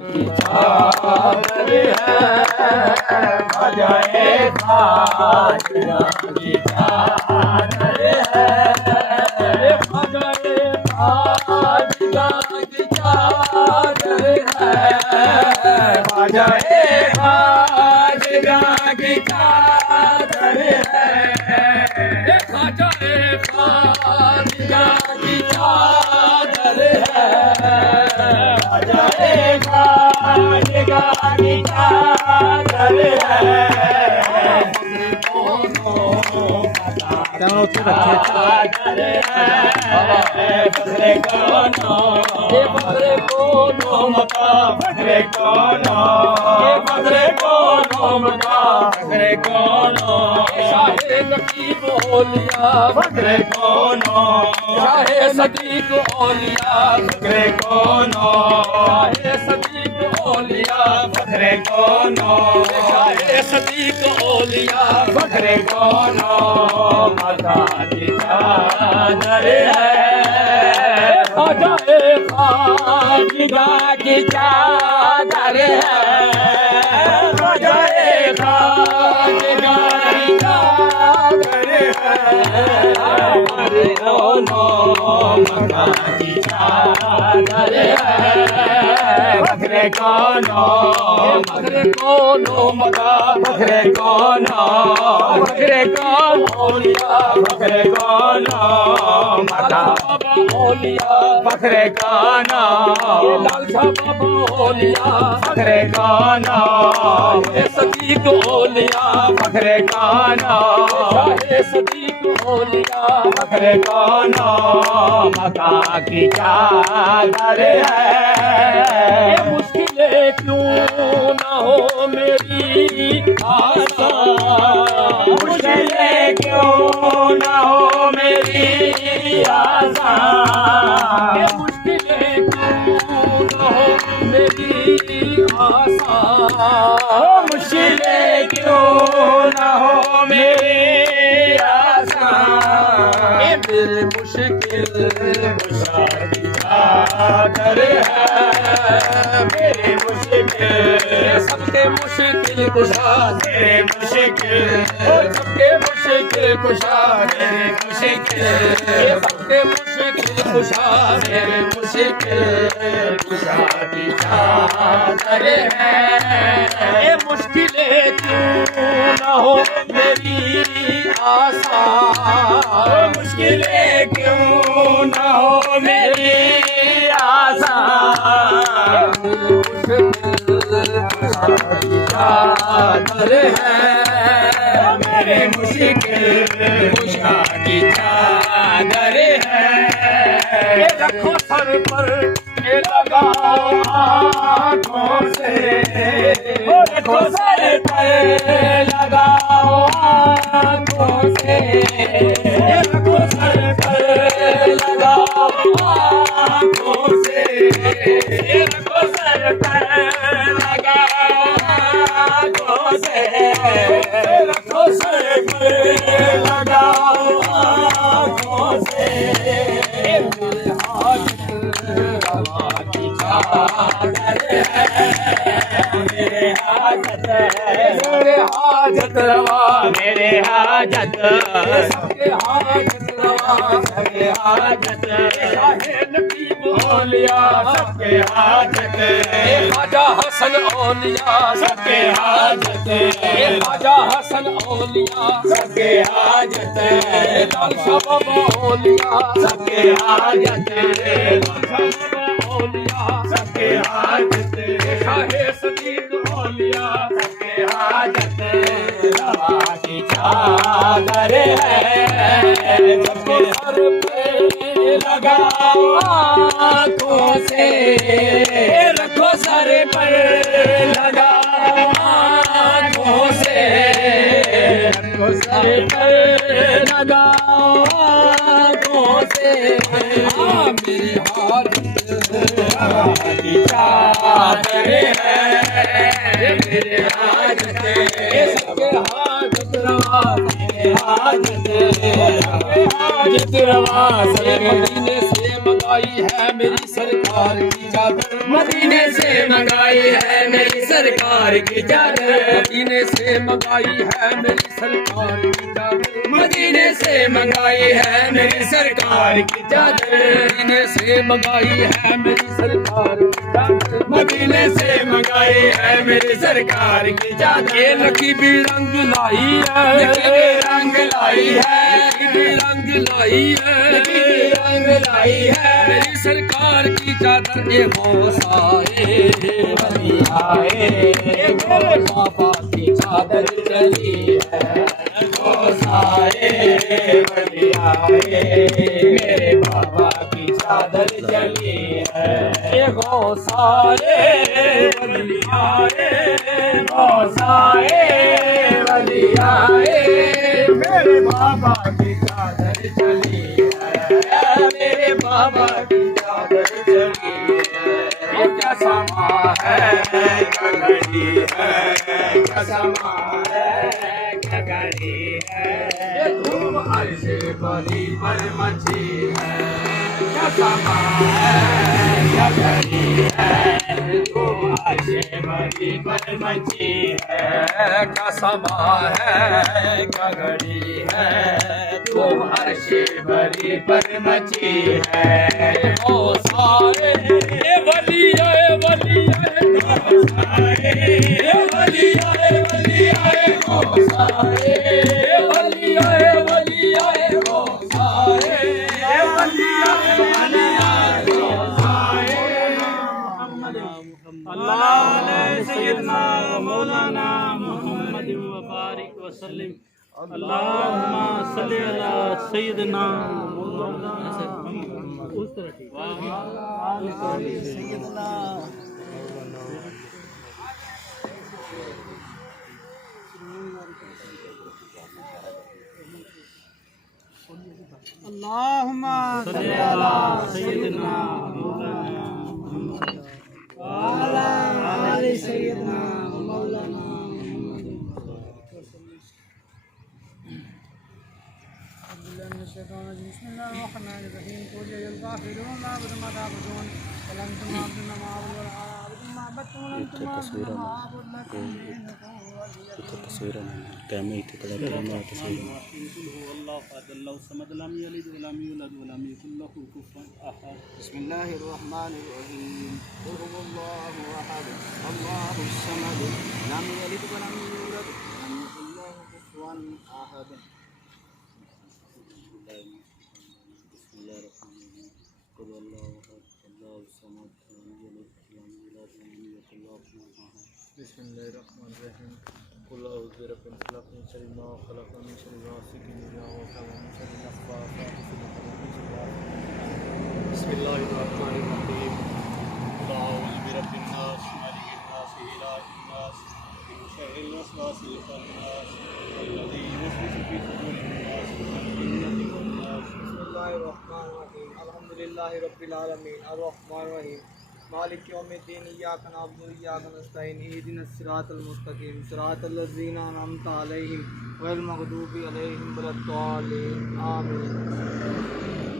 चादर है बजाए खाजरा की चादर है बजाए खाजरा की चादर है बजाए खाजरा की चादर है बजाए खाजरा की चादर है बजाए खाजरा की चादर है बकरे कोनो ये बकरे कोनो मका बकरे कोनो ये बकरे कोनो मका बकरे कोनो शाहे नकी बोलिया बकरे कोनो शाहे सदीक ओलिया बकरे कोनो शाहे सदीक ओलिया बकरे कोनो शाहे सदीक ओलिया बकरे कोनो माता की चादर है बजाए खाजरा की चादर है बजाए खाजरा की चादर है हमारे दोनों मका की चादर है बकरे कोनो मका बकरे कोनो ओलिया बकरे कोनो मका ओलिया बकरे कोनो लालसा बाबा ओलिया बकरे कोनो सदीक ओलिया बकरे कोनो शाहे सदीक ओलिया बकरे कोनो मका की चादर है मुश्किलें क्यों ना हो मेरी आशा मुश्किलें क्यों ना हो मेरी आशा मुश्किलें क्यों ना हो मेरी आशा मुश्किलें क्यों ना हो मेरी आशा मेरे मुश्किल कुशा की चादर है मेरे मुश्किल सबके मुश्किल कुशा मेरे मुश्किल सबके मुश्किल कुशा मेरे मुश्किल सबके मुश्किल कुशा मेरे मुश्किल कुशा की चादर है मुश्किलें क्यों ना हो मेरी आशा मुश्किलें क्यों ना हो मेरी आशा चादर है मेरे मुश्किल कुशा की चादर है रखो सर पर ये लगाओ आँखों से रखो सर पर लगाओ आँखों से रखो सर पर लगाओ आँखों से रखो सर पर लगाओ आँखों से रखो सर पर लगाओ आँखों से मेरे हाजत रवा मेरे हाजत सबके हाजत रवा सबके हाजत शाहे नबी ओलिया सबके हाजत ख्वाजा हसन ओलिया सबके हाजत ख्वाजा हसन ओलिया सबके हाजत लालसा बाबा ओलिया सबके हाजत लालसा बाबा ओलिया सबके हाजत शाहे सदीक ओलिया सबके हाजत रवा की चादर है सबके सर पे लगाओ आँखों से रखो सर पर लगाओ आँखों से रखो सर पर लगाओ आँखों से मेरे हाथ की चादर है मेरे हाजत सबके हाजत रवा मेरे हाजत रवा से मदीने से मंगा मंगाई है मेरी सरकार की चादर, मदीने से मंगाई है मेरी सरकार की चादर, मदीने से मंगाई है मेरी सरकार की चादर, मदीने से मंगाई है मेरी सरकार की चादर, मदीने से मंगाई है मेरी सरकार की चादर, मदीने से मंगाई है मेरी सरकार की चादर, ये लकी भी रंग लाई है, लकी भी रंग लाई है, लकी भी रंग लाई है, लकी भी रंग लाई है, मेरी सरकार की चादर ये गोसाए वली आए, मेरे बाबा की चादर चली है, गोसाए वली आए, मेरे बाबा की चादर चली है, ये गोसाए वली आए, गोसाए वली आए, मेरे बाबा की चादर चली है, मेरे बाबा की चादर चली है, ये क्या समा है क्या घड़ी है, क्या समा है, क्या घड़ी है, ये धूम अर्शे बली पर मची है, क्या समा है, क्या घड़ी है, धूम अर्शे बली पर मची है, क्या समा है क्या घड़ी है, तुम अर्शे बली पर मची है, ओ सारे वली आए वली आए वली आए वली आए ओ सारे, वली आए वली आए ओ सारे, वली आए वली आए ओ सारे, अल्लाह सैयदना व मौलाना मुहम्मद व बारिक व सल्लिम अल्लाहुम्मा सल्लि अला सैयदना मौलाना उस तरह ठीक सैयदना अल्लाहुम्मा सल्लि अला सैयदना मौलाना आले सैयदना मौलाना बिस्मिल्लाहिर्रहमानिर्रहीम कुल या काफिरून ला अबुदु मा ताबुदून वलम तुम अब्दुन मा अबुदु अब्दुन मा बतून तुम अब्दुन मा अबुदु तस्वीर कैमरे की कलर करना तस्वीर अल्लाह अल्लाह समद लम यलिद वलम यूलद वलम यकुल लहु कुफुवन अहद बिस्मिल्लाहिर्रहमानिर्रहीम कुल हुवल्लाहु अहद अल्लाहुस समद लम यलिद वलम यूलद वलम यकुल लहु कुफुवन अहद बिस्मिल्लाहिर्रहमानिर्रहीम कुल अऊज़ु बिरब्बिल फलक मिन शर्रि मा खलक़ व मिन शर्रि गासिकिन इज़ा वक़ब व मिन शर्रि नफ़्फ़ाथाति फ़िल उक़द व मिन शर्रि हासिदिन बिस्मिल्लाहिर्रहमानिर्रहीम कुल अऊज़ु बिरब्बिन नास मालिकिन नास इलाहिन नास मिन शर्रिल वसवासिल ख़न्नास अल्लज़ी युवस्विसु फ़ी सुदूरिन नास मिनल जिन्नति वन नास बिस्मिल्लाहिर्रहमानिर्रहीम अल्हम्दुलिल्लाहि रब्बिल आलमीन अर्रहमानिर रहीम मालिक यौमिद्दीन इय्याका नअबुदु व इय्याका नस्तईन इहदिनस सिरातल मुस्तकीम सिरातल लज़ीना अनअमता अलैहिम गैरिल मग़दूबि अलैहिम वलद्दाल्लीन आमीन।